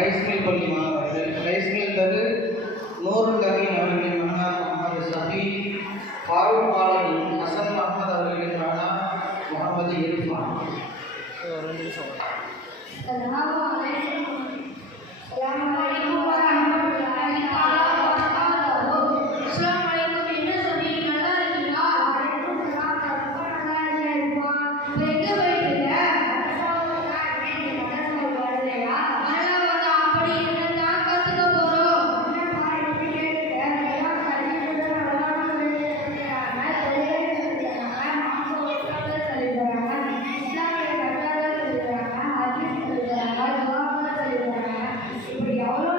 Rice mill பள்ளி மாணவர்கள். Rice mill தரு நூருல் அமீன் அவர்களின் மகனார் முகமது சஃபி, ஃபாரூக் பாலன் ஹசன் அஹமது அவர்களின் மகனார் முகமது இர்ஃபான். இப்படி எவ்வளோ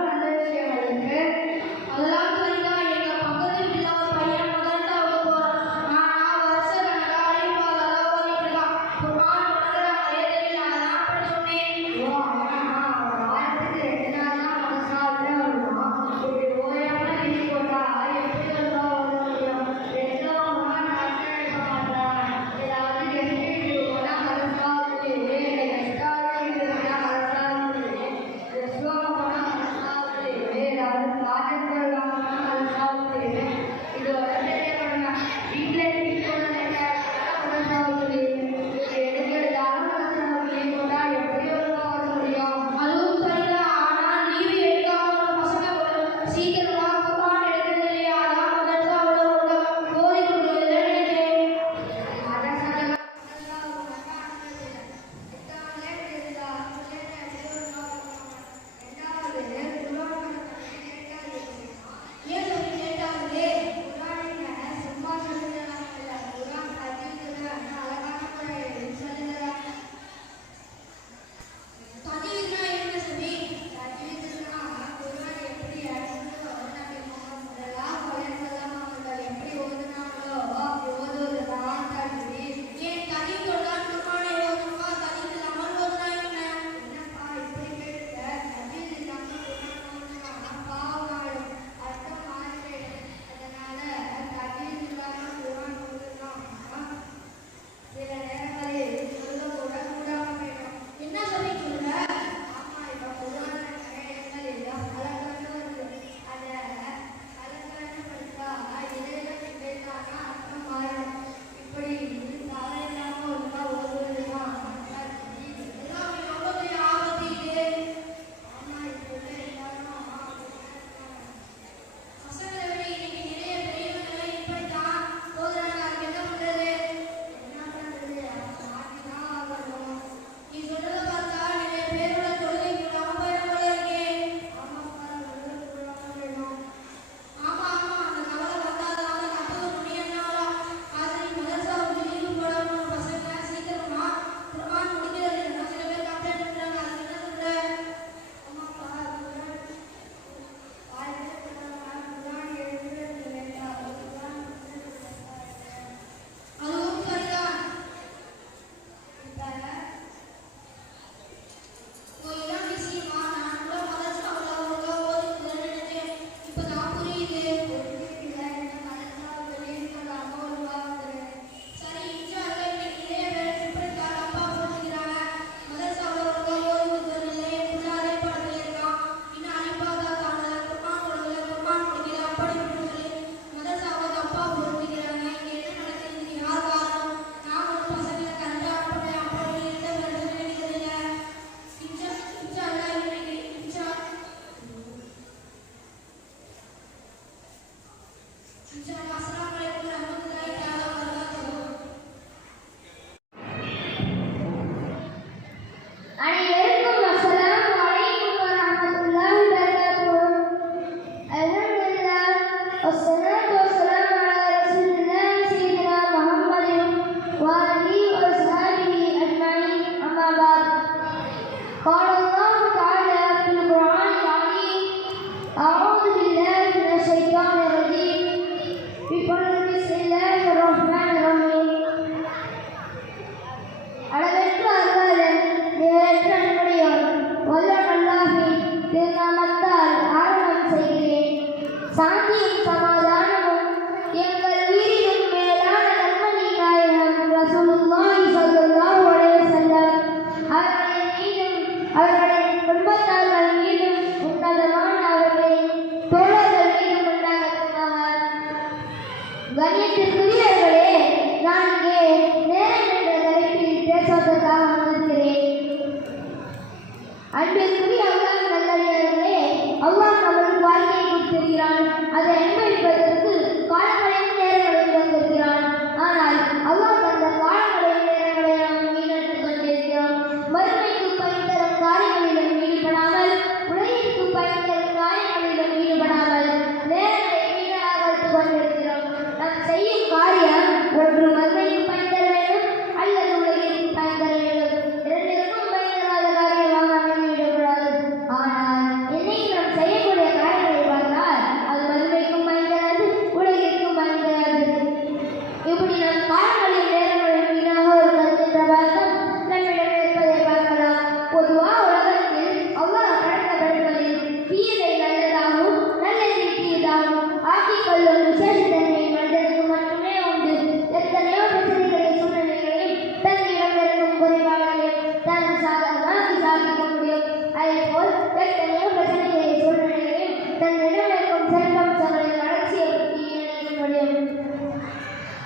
எத்தனையோ பிரச்சனைகளை சூழ்நிலைகளில் தன்னிடம் இருக்கும் சிறப்பம்சங்களின் வளர்ச்சியை பற்றி நினைக்க முடியும்.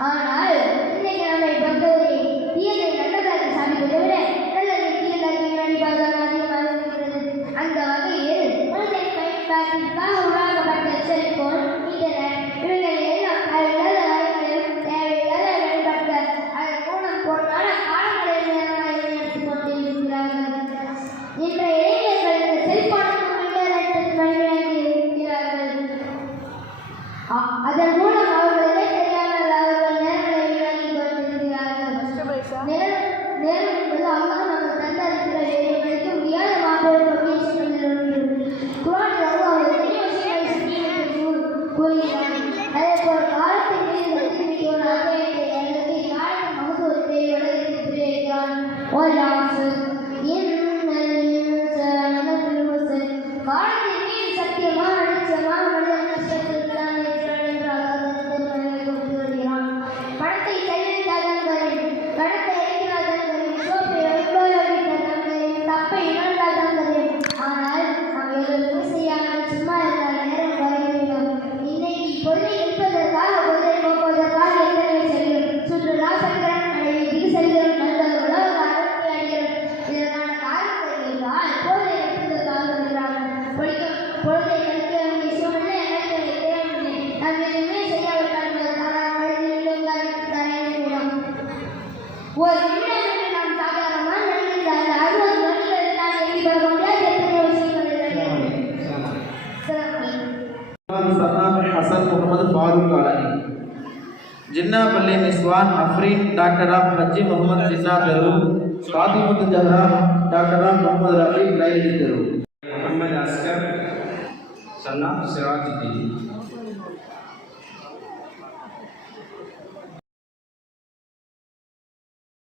ஆனால் இன்னைக்கு நம்மை பொறுத்தவரை தீயதை நல்லதாக சாதிப்பதை விட நல்லதை தீயதாக்கி நடிப்பாக அதிகமாக இருக்கிறது. அந்த வகையில் குழந்தை பயன்பாட்டிற்காக உருவாக்கப்பட்ட செல்போன், இன்டர்நெட் இவைகள் எல்லாம் தேவையில்லாத காரியங்களிலும் தேவையில்லாத பயன்படுத்த அதன் மூலம் பொருளான காலங்களை எடுத்துக் கொண்டிருக்கிறார்கள். இன்றைய இளைஞர்கள் இந்த செல்போனுக்கும் இன்டர்நெட்டுக்கும் அடிமையாகி இருக்கிறார்கள். அதன் மூலம் அவர்களுக்கே தெரியாமல் அவர்கள் நேரங்களை வீணாக்கி கொண்டிருக்கிறார்கள். நேரம் என்பது அல்லாஹ் நமக்கு தந்திருக்கிற வேலைகளுக்கு முடியாத மாபெரும் பொக்கிஷங்களில் ஒன்று. குர்ஆனில் அல்லாஹ் ஒரு பெரிய விஷயங்களை கூறுகிறார். அதேபோல் காலத்தின் மீது சக்திமிக்க ஒரு அத்தியாயத்தை எழுதி காலத்தின் மகத்துவத்தை உலகிற்கு புரிய வைக்கிறான். காலத்தின் மீது சத்தியமாக நிச்சயமாக மனிதன் கஷ்டத்தில் தான் இருக்கிறான் என்று பணத்தை கையெழுத்தாதவர்களின் கடத்தை எரிக்கிறாதவர்களின் சோப்பை உபயோகித்தவர்களின் தப்பை உணர்ந்தாதவர்களின் ஆனால் நாம் எதுவும் செய்யாமல் சும்மா இருந்தால் நேரம் வரையிடும். இன்னைக்கு பொருளை இருப்பதற்காக பொருளை போக்குவதற்காக எத்தனை செல்கிறோம். சுற்றுலா செல்கிறோம், நடைவீதிக்கு செல்கிறோம், நண்பர்களோ அரசு அடிக்கிறோம். இதற்கான காரணத்தை இருந்தால் பொருளை எடுப்பதற்காக வருகிறார்கள். பொழுதை கழிக்க வேண்டிய சூழ்நிலை எனக்கு தேவையில்லை. நாம் எதுவுமே செய்யாவிட்டால் ஒரு நிமிடம் என்று நாம் சாதாரணமாக நினைக்கிறார். 60 வருடங்கள் நான் எண்ணிப்பட முடியாது எத்தனை விஷயங்கள் Hasan Mohammed Farooq colony Jinna Palle Niswan Afreen daughter of Hajji Mohammed Jinna दरू फातिमत जहरा डॉक्टर ऑफ मोहम्मद रफीक लाइली दरू मोहम्मद अस्कर सन्ना सिराजुद्दीन